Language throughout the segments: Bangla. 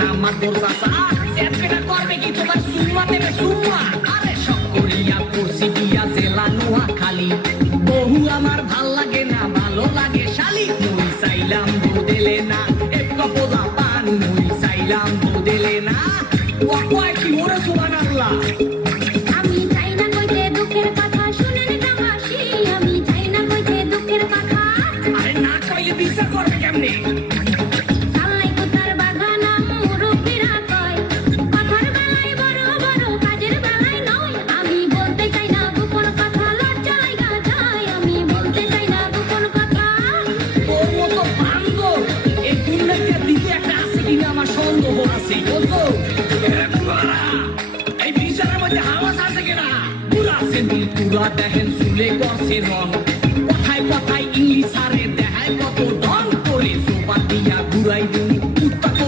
নামা দোর সাসা বহু আমার ভালো লাগে না, ভালো লাগে শালি। চাইলাম দুদেলে না চাইলাম দুদেলে না। ও কয় কি বুড়া, এই বিচারের মধ্যে হাওয়াস আছে কিনা? পুরা সেদিন পুরা দেখেন চুলে গছে রং।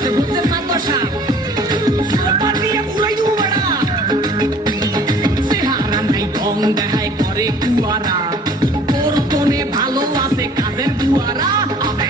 আছে বুঝছেন মাতবা সাপ সাপা করে কুয়ারা। তোর তনে ভালো আছে কাজের দুয়ারা আবে